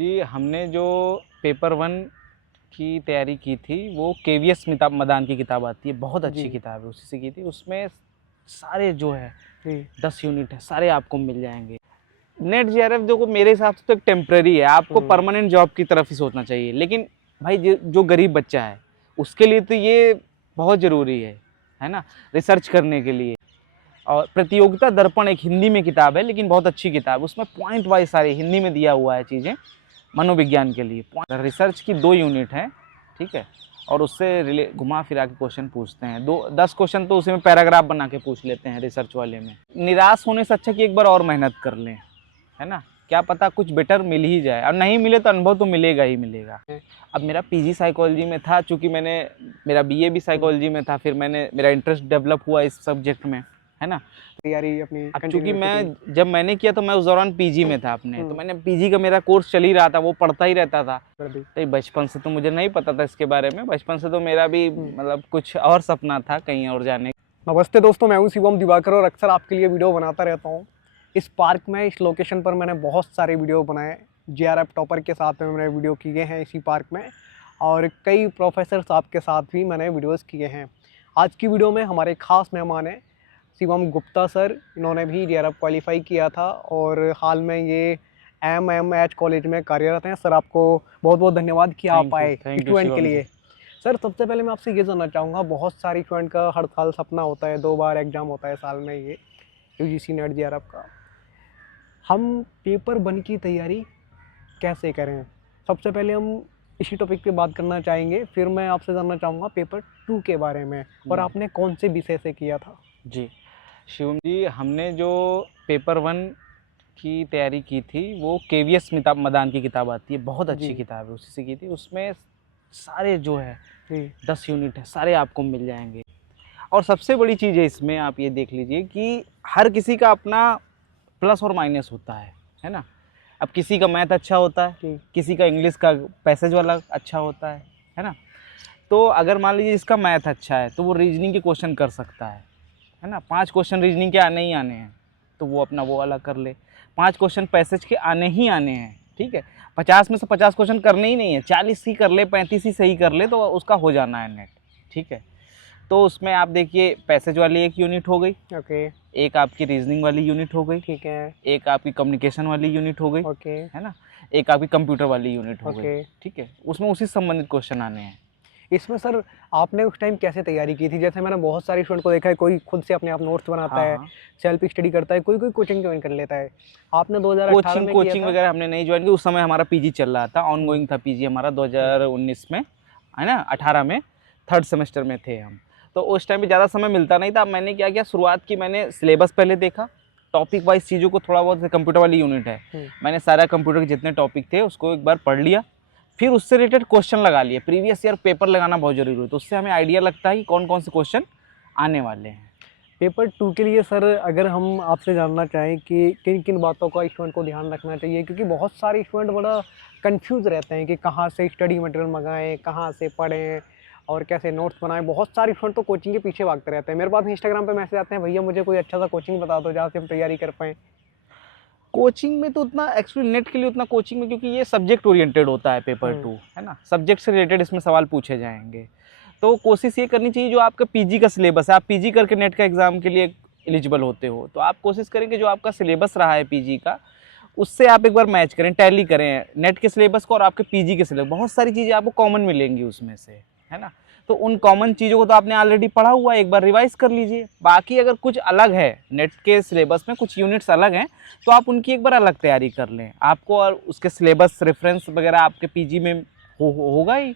जी, हमने जो पेपर 1 की तैयारी की थी वो केवीएस मदान की किताब आती है, बहुत अच्छी जी। किताब है, उसी से की थी। उसमें सारे जो है जी। 10 यूनिट है, सारे आपको मिल जाएँगे। नेट जेआरएफ देखो मेरे हिसाब से तो एक टेम्परेरी है, आपको हुँ। परमानेंट जॉब की तरफ ही सोचना चाहिए। लेकिन भाई जो गरीब बच्चा है, उसके लिए तो ये बहुत ज़रूरी है ना? रिसर्च करने के लिए। और प्रतियोगिता दर्पण एक हिंदी में किताब है, लेकिन बहुत अच्छी किताब है। उसमें पॉइंट वाइज़ सारे हिंदी में दिया हुआ है चीज़ें, मनोविज्ञान के लिए। रिसर्च की 2 यूनिट हैं, ठीक है? और उससे घुमा फिरा के क्वेश्चन पूछते हैं। 10 क्वेश्चन तो उसी में पैराग्राफ बना के पूछ लेते हैं रिसर्च वाले में। निराश होने से अच्छा कि एक बार और मेहनत कर लें, है ना? क्या पता कुछ बेटर मिल ही जाए, और नहीं मिले तो अनुभव तो मिलेगा ही मिलेगा। अब मेरा पीजी साइकोलॉजी में था, चूँकि मेरा बीए भी हुँ। साइकोलॉजी में था, फिर मेरा इंटरेस्ट डेवलप हुआ इस सब्जेक्ट में, है ना? तैयारी अपनी अब चूँकि कंटिन्यूटी जब मैंने किया तो मैं उस दौरान पीजी में था अपने, तो हुँ। मैंने पीजी का मेरा कोर्स चल ही रहा था, वो पढ़ता ही रहता था। कर दी। तो बचपन से तो मुझे नहीं पता था इसके बारे में, बचपन से तो मेरा भी हुँ। मतलब कुछ और सपना था कहीं और जाने का। नमस्ते दोस्तों, मैं हूँ शिवम दिवाकर और अक्सर आपके लिए वीडियो बनाता रहता हूँ। इस पार्क में, इस लोकेशन पर मैंने बहुत सारे वीडियो बनाए। जेआरएफ टॉपर के साथ में मैंने वीडियो किए हैं इसी पार्क में, और कई प्रोफेसर साहब के साथ भी मैंने वीडियोज़ किए हैं। आज की वीडियो में हमारे ख़ास मेहमान हैं शिवम गुप्ता सर। इन्होंने भी जेआरएफ क्वालिफ़ाई किया था और हाल में ये एमएमएच कॉलेज में कार्यरत हैं। सर, आपको बहुत बहुत धन्यवाद कि आप आए थैंक यू स्टूडेंट के शिवम जी। लिए। सर, सबसे पहले मैं आपसे ये जानना चाहूँगा, बहुत सारी स्टूडेंट का हर साल सपना होता है, 2 बार एग्ज़ाम होता है साल में, ये यूजीसी नेट जेआरएफ का। हम पेपर 1 की तैयारी कैसे करें? सबसे पहले हम इसी टॉपिक पे बात करना चाहेंगे, फिर मैं आपसे जानना चाहूँगा पेपर 2 के बारे में, और आपने कौन से विषय से किया था? जी, शिवम जी, हमने जो पेपर 1 की तैयारी की थी वो केवीएस मदान की किताब आती है, बहुत अच्छी जी। किताब है, उसी से की थी। उसमें सारे जो है जी। 10 यूनिट है, सारे आपको मिल जाएँगे। और सबसे बड़ी चीज़ है इसमें, आप ये देख लीजिए कि हर किसी का अपना प्लस और माइनस होता है ना? अब किसी का मैथ अच्छा होता है, जी। किसी का इंग्लिश का पैसेज वाला अच्छा होता है ना? तो अगर मान लीजिए इसका मैथ अच्छा है, तो वो रीजनिंग के क्वेश्चन कर सकता है ना? 5 क्वेश्चन रीजनिंग के आने ही आने हैं, तो वो अपना वो वाला कर ले। 5 क्वेश्चन पैसेज के आने ही आने हैं, ठीक है? 50 में से 50 क्वेश्चन करने ही नहीं है, 40 ही कर ले, 35 ही सही कर ले, तो उसका हो जाना है नेट, ठीक है? तो उसमें आप देखिए, पैसेज वाली एक यूनिट हो गई, ओके। एक आपकी रीजनिंग वाली यूनिट हो गई, ठीक है। एक आपकी कम्युनिकेशन वाली यूनिट हो गई, ओके। है ना? एक आपकी कंप्यूटर वाली यूनिट हो गई, ओके। ठीक है? उसमें उसी से संबंधित क्वेश्चन आने हैं। इसमें सर आपने उस टाइम कैसे तैयारी की थी? जैसे मैंने बहुत सारे स्टूडेंट को देखा है, कोई खुद से अपने आप नोट्स बनाता हाँ, है, हाँ। सेल्फ स्टडी करता है, कोई कोचिंग जॉइन कर लेता है। आपने 2018 कोचिंग में किया कोचिंग था? वगैरह हमने नहीं जॉइन की, उस समय हमारा पीजी चल रहा था, हुँ। ऑनगोइंग था पीजी हमारा हुँ। 2019 में, है ना? 18 में 3rd सेमेस्टर में थे हम। तो उस टाइम पे ज़्यादा समय मिलता नहीं था। अब मैंने क्या किया, शुरुआत की, मैंने सिलेबस पहले देखा, टॉपिक वाइज़ चीज़ों को थोड़ा बहुत, कंप्यूटर वाली यूनिट है, हुँ। मैंने सारा कंप्यूटर के जितने टॉपिक थे उसको एक बार पढ़ लिया, फिर उससे रिलेटेड क्वेश्चन लगा लिए। प्रीवियस ईयर पेपर लगाना बहुत ज़रूरी होता है, उससे हमें आइडिया लगता है कि कौन-कौन से क्वेश्चन आने वाले हैं। पेपर 2 के लिए सर अगर हम आपसे जानना चाहें कि किन-किन बातों का स्टूडेंट को ध्यान रखना चाहिए? क्योंकि बहुत सारे स्टूडेंट बड़ा कन्फ्यूज़ रहते हैं कि कहाँ से स्टडी मटेरियल मँगाएँ, कहाँ से पढ़ें और कैसे नोट्स बनाएँ। बहुत सारे स्टूडेंट तो कोचिंग के पीछे भागते रहते हैं। मेरे पास इंस्टाग्राम पे मैसेज आते हैं, भैया मुझे कोई अच्छा सा कोचिंग बता दो जहाँ से हम तैयारी कर पाएँ। कोचिंग में तो उतना एक्चुअली नेट के लिए उतना कोचिंग में, क्योंकि ये सब्जेक्ट ओरिएंटेड होता है पेपर हुँ। 2, है ना? सब्जेक्ट से रिलेटेड इसमें सवाल पूछे जाएँगे। तो कोशिश ये करनी चाहिए, जो आपका पीजी का सिलेबस है, आप पीजी करके नेट का एग्ज़ाम के लिए एलिजिबल होते हो, तो आप कोशिश करें कि जो आपका सिलेबस रहा है पीजी का, उससे आप एक बार मैच करें, टैली करें नेट के सिलेबस को और आपके पीजी के सिलेबस। बहुत सारी चीज़ें आपको कॉमन मिलेंगी उसमें से, है ना? तो उन कॉमन चीज़ों को तो आपने ऑलरेडी पढ़ा हुआ है, एक बार रिवाइज़ कर लीजिए। बाकी अगर कुछ अलग है, नेट के सिलेबस में कुछ यूनिट्स अलग हैं, तो आप उनकी एक बार अलग तैयारी कर लें। आपको और उसके सिलेबस रेफ़रेंस वगैरह आपके पीजी में होगा ही,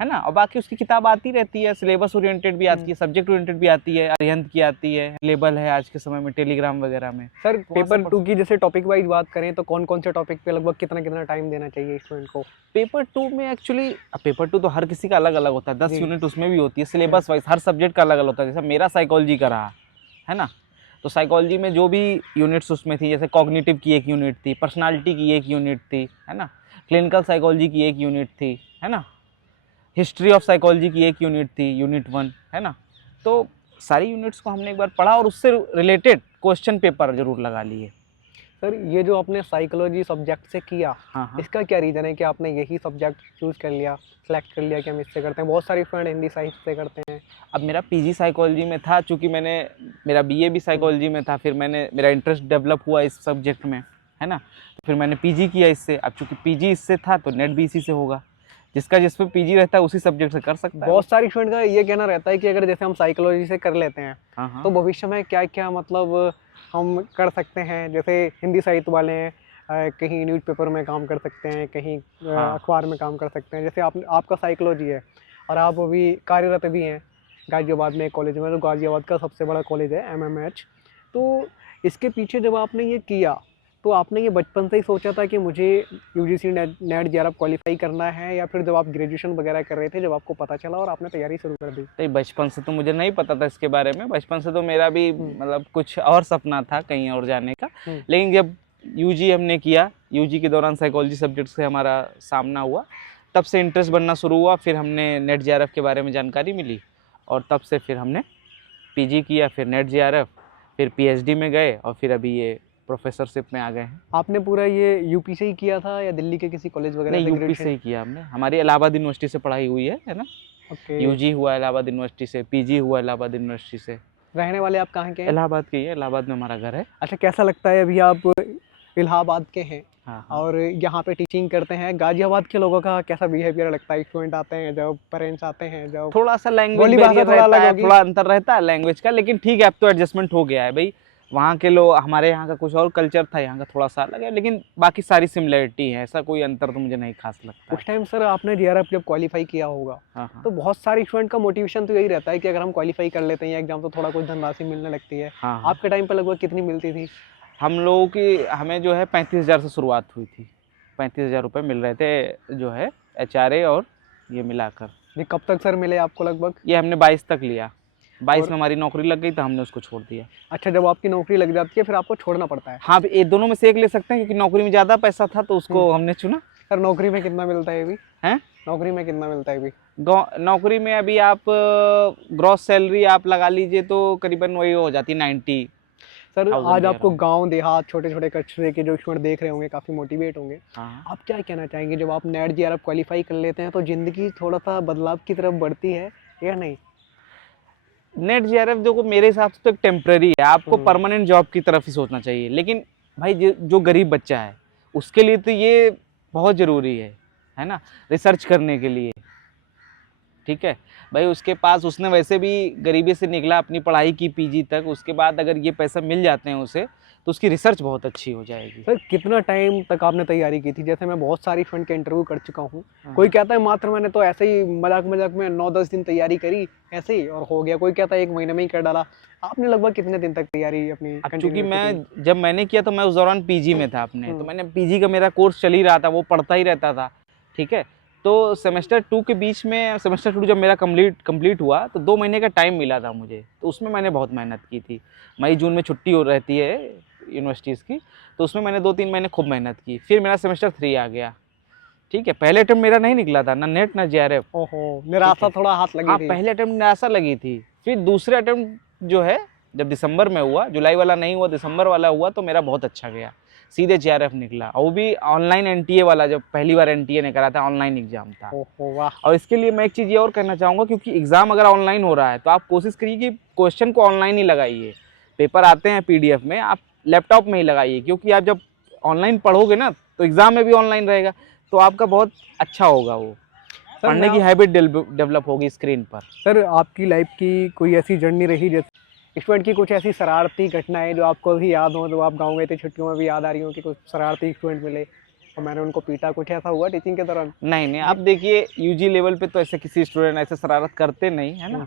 है ना? और बाकी उसकी किताब आती रहती है, सिलेबस ओरिएंटेड भी आती हुँ। है, सब्जेक्ट ओरिएंटेड भी आती है, अरिहंत की आती है, लेबल है आज के समय में टेलीग्राम वगैरह में। सर, वहाँ से पेपर 2 की जैसे टॉपिक वाइज़ बात करें तो कौन-कौन से टॉपिक पे लगभग कितना-कितना टाइम देना चाहिए स्टूडेंट को? पेपर 2 में एक्चुअली, पेपर 2 तो हर किसी का अलग-अलग होता है, 10 जी। यूनिट उसमें भी होती है, हुँ। सिलेबस वाइज़ हर सब्जेक्ट का अलग-अलग होता है। जैसे मेरा साइकोलॉजी का रहा, है ना? तो साइकोलॉजी में जो भी यूनिट्स उसमें थी, जैसे कॉग्निटिव की एक यूनिट थी, पर्सनैलिटी की एक यूनिट थी, है ना? क्लिनिकल साइकोलॉजी की एक यूनिट थी, है ना? हिस्ट्री ऑफ साइकोलॉजी की एक यूनिट थी, यूनिट 1, है ना? तो सारी यूनिट्स को हमने एक बार पढ़ा और उससे रिलेटेड क्वेश्चन पेपर ज़रूर लगा लिए। सर ये जो आपने साइकोलॉजी सब्जेक्ट से किया, हाँ हाँ। इसका क्या रीज़न है कि आपने यही सब्जेक्ट चूज़ कर लिया, सेलेक्ट कर लिया कि हम इससे करते हैं? बहुत सारे फ्रेंड हिंदी साहित्य से करते हैं। अब मेरा पीजी साइकोलॉजी में था, चूँकि मेरा बीए भी साइकोलॉजी में था, फिर मेरा इंटरेस्ट डेवलप हुआ इस सब्जेक्ट में, है ना। तो फिर मैंने पीजी किया इससे। अब चूँकि पीजी इससे था तो नेट भी इसी से होगा। जिसका जिस पे पीजी रहता है उसी सब्जेक्ट से कर सकता है। बहुत सारी स्टूडेंट का ये कहना रहता है कि अगर जैसे हम साइकोलॉजी से कर लेते हैं हाँ हाँ। तो भविष्य में क्या क्या मतलब हम कर सकते हैं। जैसे हिंदी साहित्य वाले हैं, कहीं न्यूज़पेपर में काम कर सकते हैं, कहीं हाँ। अखबार में काम कर सकते हैं। जैसे आपका साइकोलॉजी है और आप अभी कार्यरत भी हैं गाज़ियाबाद में एक कॉलेज में, तो गाज़ियाबाद का सबसे बड़ा कॉलेज है MMH। तो इसके पीछे जब आपने ये किया तो आपने ये बचपन से ही सोचा था कि मुझे यूजीसी नेट जेआरएफ क्वालिफाई करना है, या फिर जब आप ग्रेजुएशन वगैरह कर रहे थे जब आपको पता चला और आपने तैयारी शुरू कर दी? नहीं, बचपन से तो मुझे नहीं पता था इसके बारे में। बचपन से तो मेरा भी मतलब कुछ और सपना था कहीं और जाने का। लेकिन जब यूजी हमने किया, यूजी के दौरान साइकोलॉजी सब्जेक्ट से हमारा सामना हुआ, तब से इंटरेस्ट बनना शुरू हुआ। फिर हमने नेट जेआरएफ के बारे में जानकारी मिली और तब से फिर हमने पीजी किया, फिर नेट जेआरएफ, फिर पीएचडी में गए और फिर अभी ये प्रोफेसरशिप में आ गए हैं। आपने पूरा ये यूपी से ही किया था या दिल्ली के किसी कॉलेज वगैरह नहीं, से? यूपी से ही किया हमने। हमारी इलाहाबाद यूनिवर्सिटी से पढ़ाई हुई है ना। ओके। यूजी हुआ इलाहाबाद यूनिवर्सिटी से, पीजी हुआ इलाहाबाद यूनिवर्सिटी से। रहने वाले आप कहाँ के हैं? इलाहाबाद के ही है, इलाहाबाद में हमारा घर है। अच्छा, कैसा लगता है अभी आप इलाहाबाद के हैं हाँ हाँ। और यहाँ पे टीचिंग करते हैं? गाजियाबाद के लोगों का कैसा बिहेवियर लगता है? स्टूडेंट आते हैं जब, पेरेंट्स आते हैं जब? थोड़ा सा लैंग्वेज बोली भाषा बैरियर थोड़ा रहता अलग है, होगी। थोड़ा अंतर रहता है लैंग्वेज का, लेकिन ठीक है, अब तो एडजस्टमेंट हो गया है भाई। वहाँ के लोग, हमारे यहाँ का कुछ और कल्चर था, यहाँ का थोड़ा सा अलग है, लेकिन बाकी सारी सिमिलरिटी है। ऐसा कोई अंतर तो मुझे नहीं खास लगता उस टाइम सर आपने जेआरएफ जब क्वालिफाई किया होगा, हाँ हाँ। तो बहुत सारे स्टूडेंट का मोटिवेशन तो यही रहता है कि अगर हम क्वालिफाई कर लेते हैं एग्जाम तो थोड़ा कुछ धनराशि मिलने लगती है। हाँ हाँ। आपके टाइम पे लगभग कितनी मिलती थी? हम लोगों की, हमें जो है 35,000 से शुरुआत हुई थी। 35,000 रुपये मिल रहे थे जो है HRA और ये मिलाकर। ये कब तक सर मिले आपको लगभग? ये हमने 22 तक लिया। 22 और- में हमारी नौकरी लग गई तो हमने उसको छोड़ दिया। अच्छा, जब आपकी नौकरी लग जाती है फिर आपको छोड़ना पड़ता है? हाँ, ये दोनों में से एक ले सकते हैं, क्योंकि नौकरी में ज़्यादा पैसा था तो उसको हमने चुना। सर नौकरी में कितना मिलता है अभी? हैं? नौकरी में कितना मिलता है अभी? नौकरी में अभी आप ग्रॉस सैलरी आप लगा लीजिए तो करीबन वही हो जाती है 90। सर थाउजेंड आज के आपको around। गांव देहात छोटे छोटे कस्बे के जो स्टूडेंट देख रहे होंगे काफ़ी मोटिवेट होंगे। हाँ। आप क्या कहना चाहेंगे जब आप नेट जेआरएफ क्वालिफाई कर लेते हैं तो ज़िंदगी थोड़ा सा बदलाव की तरफ बढ़ती है या नहीं? नेट जेआरएफ जो मेरे हिसाब से तो एक टेम्पररी है, आपको परमानेंट जॉब की तरफ ही सोचना चाहिए। लेकिन भाई जो गरीब बच्चा है उसके लिए तो ये बहुत ज़रूरी है ना, रिसर्च करने के लिए। ठीक है भाई, उसके पास, उसने वैसे भी गरीबी से निकला, अपनी पढ़ाई की पीजी तक, उसके बाद अगर ये पैसा मिल जाते हैं उसे तो उसकी रिसर्च बहुत अच्छी हो जाएगी। सर कितना टाइम तक आपने तैयारी की थी? जैसे मैं बहुत सारी स्टूडेंट के इंटरव्यू कर चुका हूँ, कोई कहता है मात्र मैंने तो ऐसे ही मजाक मजाक में 9-10 दिन तैयारी करी ऐसे ही और हो गया, कोई कहता है 1 महीने में ही कर डाला। आपने लगभग कितने दिन तक तैयारी अपनी अब कंटिन्यू चूंकि की थी? मैं जब मैंने किया तो मैं उस दौरान पीजी में था अपने, तो मैंने पीजी का मेरा कोर्स चल ही रहा था, वो पढ़ता ही रहता था। ठीक है, तो सेमेस्टर 2 के बीच में, सेमेस्टर 2 जब मेरा कंप्लीट हुआ तो 2 महीने का टाइम मिला था मुझे, तो उसमें मैंने बहुत मेहनत की थी। मई जून में छुट्टी हो रहती है यूनिवर्सिटीज़ की, तो उसमें मैंने 2-3 महीने खूब मेहनत की। फिर मेरा सेमेस्टर 3 आ गया। ठीक है, पहले अटेम्प्ट मेरा नहीं निकला था, ना नेट ना जेआरएफ। ओहो, निराशा थोड़ा हाथ लगी हाँ, थी। पहले अटेम्प्ट निराशा लगी थी। फिर दूसरे अटेम्प्ट जो है जब दिसंबर में हुआ, जुलाई वाला नहीं हुआ, दिसंबर वाला हुआ, तो मेरा बहुत अच्छा गया, सीधे जेआरएफ निकला, और वो भी ऑनलाइन एनटीए वाला, जब पहली बार एनटीए ने करा था, ऑनलाइन एग्जाम था। ओहो वाह। और इसके लिए मैं एक चीज़ ये और कहना चाहूँगा, क्योंकि एग्ज़ाम अगर ऑनलाइन हो रहा है तो आप कोशिश करिए कि क्वेश्चन को ऑनलाइन ही लगाइए। पेपर आते हैं पीडीएफ में, आप लैपटॉप में ही लगाइए, क्योंकि आप जब ऑनलाइन पढ़ोगे ना तो एग्ज़ाम में भी ऑनलाइन रहेगा, तो आपका बहुत अच्छा होगा, वो पढ़ने की हैबिट डेवलप होगी स्क्रीन पर। सर आपकी लाइफ की कोई ऐसी जर्नी रही जैसे स्टूडेंट की कुछ ऐसी शरारती घटनाएं जो आपको भी याद हो, जो आप गाँव गए थे छुट्टियों में भी याद आ रही हो कि कुछ शरारती स्टूडेंट मिले और मैंने उनको पीटा, कुछ ऐसा हुआ टीचिंग के दौरान? नहीं, आप देखिए यूजी लेवल पे तो ऐसे किसी स्टूडेंट ऐसे शरारत करते नहीं, है ना।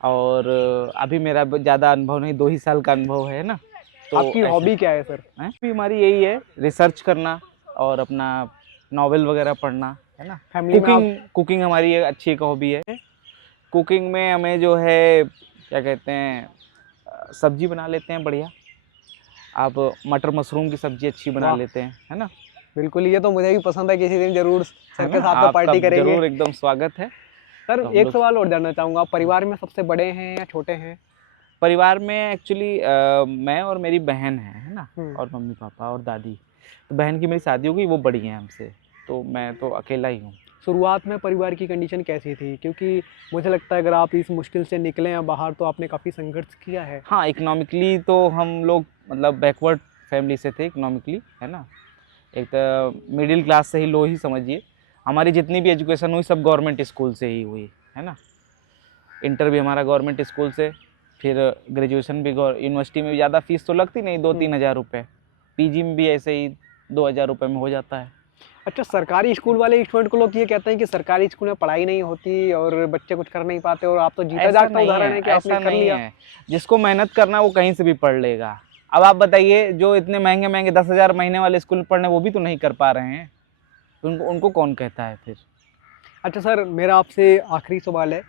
और अभी मेरा ज़्यादा अनुभव नहीं, 2 ही साल का अनुभव है ना। तो आपकी हॉबी क्या है सर? भी हमारी यही है, रिसर्च करना और अपना नॉवेल वगैरह पढ़ना, है ना। फैमिली में कुकिंग हमारी एक अच्छी एक हॉबी है। कुकिंग में हमें जो है क्या कहते हैं, सब्जी बना लेते हैं बढ़िया। आप मटर मशरूम की सब्जी अच्छी बना वाह। लेते हैं, है ना। बिल्कुल, ये तो मुझे भी पसंद है, किसी दिन जरूर सर है के ना? साथ में आपका पार्टी करेंगे। जरूर, एकदम स्वागत है। सर तो हम एक लोग- सवाल और जानना चाहूँगा, परिवार में सबसे बड़े हैं या छोटे हैं? परिवार में एक्चुअली मैं और मेरी बहन है ना, और मम्मी पापा और दादी। तो बहन की मेरी शादी हो गई, वो बड़ी हैं हमसे, तो मैं तो अकेला ही हूँ। शुरुआत में परिवार की कंडीशन कैसी थी? क्योंकि मुझे लगता है अगर आप इस मुश्किल से निकले हैं बाहर तो आपने काफ़ी संघर्ष किया है। हाँ, इकोनॉमिकली तो हम लोग मतलब बैकवर्ड फैमिली से थे इकोनॉमिकली, है ना। एक तो मिडिल क्लास से ही लो ही समझिए। हमारी जितनी भी एजुकेशन हुई सब गवर्नमेंट स्कूल से ही हुई, है ना। इंटर भी हमारा गवर्नमेंट स्कूल से, फिर ग्रेजुएशन भी यूनिवर्सिटी में भी ज़्यादा फीस तो लगती नहीं, 2-3 हज़ार रुपये। पीजी में भी ऐसे ही 2,000 रुपये में हो जाता है। अच्छा, सरकारी स्कूल वाले स्टूडेंट को लोग ये कहते हैं कि सरकारी स्कूल में पढ़ाई नहीं होती और बच्चे कुछ कर नहीं पाते, और आप तो जीता जागता उदाहरण है कि आपने कर लिया। है। जिसको मेहनत करना है वो कहीं से भी पढ़ लेगा। अब आप बताइए, जो इतने महंगे महंगे 10,000 महीने वाले स्कूल में पढ़ने वो भी तो नहीं कर पा रहे हैं, उनको उनको कौन कहता है फिर। अच्छा सर, मेरा आपसे आखिरी सवाल है,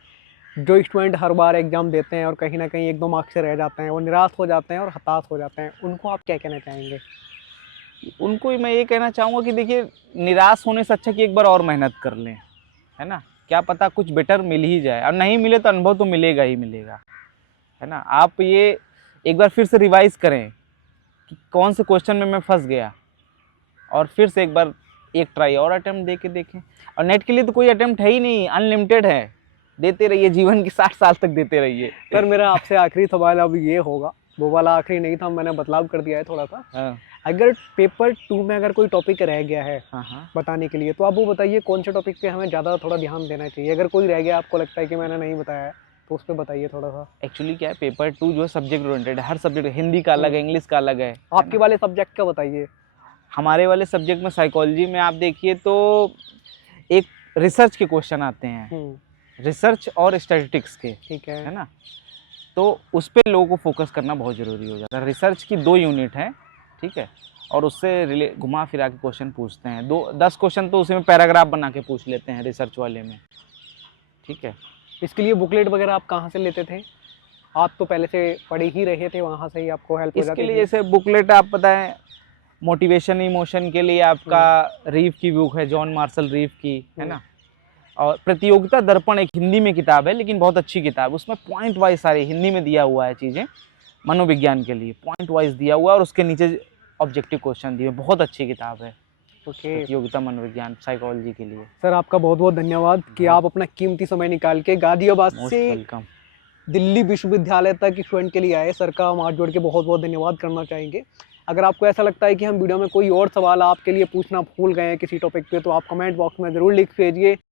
जो स्टूडेंट हर बार एग्ज़ाम देते हैं और कहीं ना कहीं 1-2 मार्क्स से रह जाते हैं, वो निराश हो जाते हैं और हताश हो जाते हैं, उनको आप क्या कहना चाहेंगे? उनको मैं ये कहना चाहूँगा कि देखिए, निराश होने से अच्छा कि एक बार और मेहनत कर लें, है ना। क्या पता कुछ बेटर मिल ही जाए, और नहीं मिले तो अनुभव तो मिलेगा ही मिलेगा, है ना। आप ये एक बार फिर से रिवाइज़ करें कि कौन से क्वेश्चन में मैं फंस गया, और फिर से एक बार एक ट्राई और अटेम्प्ट दे के देखें। और नेट के लिए तो कोई अटेम्प्ट है ही नहीं, अनलिमिटेड है, देते रहिए, जीवन के 60 साल तक देते रहिए। सर मेरा आपसे आखिरी सवाल अब ये होगा, वो वाला आखिरी नहीं था, मैंने बदलाव कर दिया है थोड़ा सा। हाँ अगर पेपर 2 में अगर कोई टॉपिक रह गया है हाँ बताने के लिए, तो आप वो बताइए कौन से टॉपिक पे हमें ज़्यादा थोड़ा ध्यान देना चाहिए। अगर कोई रह गया आपको लगता है कि मैंने नहीं बताया है, तो उस पर बताइए थोड़ा सा। एक्चुअली क्या है, पेपर 2 जो है सब्जेक्ट ओरिएंटेड है, हर सब्जेक्ट, हिंदी का अलग है, इंग्लिश का अलग है। आपके वाले सब्जेक्ट का बताइए। हमारे वाले सब्जेक्ट में साइकोलॉजी में आप देखिए तो एक रिसर्च के क्वेश्चन आते हैं, रिसर्च और स्टैटिस्टिक्स के, ठीक है ना। तो उस पे लोगों को फोकस करना बहुत ज़रूरी हो जाता है। रिसर्च की 2 यूनिट हैं, ठीक है, और उससे घुमा फिरा के क्वेश्चन पूछते हैं, 10 क्वेश्चन तो उसी में पैराग्राफ बना के पूछ लेते हैं रिसर्च वाले में, ठीक है। इसके लिए बुकलेट वगैरह आप कहाँ से लेते थे? आप तो पहले से पढ़े ही रहे थे, वहाँ से ही आपको हेल्प हो जाती इसके थी? लिए जैसे बुकलेट आप पता है, मोटिवेशन इमोशन के लिए आपका रीव की बुक है, जॉन मार्शल रीव की, है ना। और प्रतियोगिता दर्पण एक हिंदी में किताब है, लेकिन बहुत अच्छी किताब है। उसमें पॉइंट वाइज सारी हिंदी में दिया हुआ है चीज़ें, मनोविज्ञान के लिए पॉइंट वाइज दिया हुआ है, और उसके नीचे ऑब्जेक्टिव क्वेश्चन दिए, बहुत अच्छी किताब है। ओके प्रतियोगिता मनोविज्ञान साइकोलॉजी के लिए। सर, आपका बहुत बहुत धन्यवाद कि आप अपना कीमती समय निकाल के गाजियाबाद मोस्ट से वेलकम। दिल्ली विश्वविद्यालय तक स्टूडेंट के लिए आए। सर का हम हाथ जोड़ के बहुत बहुत धन्यवाद करना चाहेंगे। अगर आपको ऐसा लगता है कि हम वीडियो में कोई और सवाल आपके लिए पूछना भूल गए हैं किसी टॉपिक पे, तो आप कमेंट बॉक्स में ज़रूर लिख भेजिए।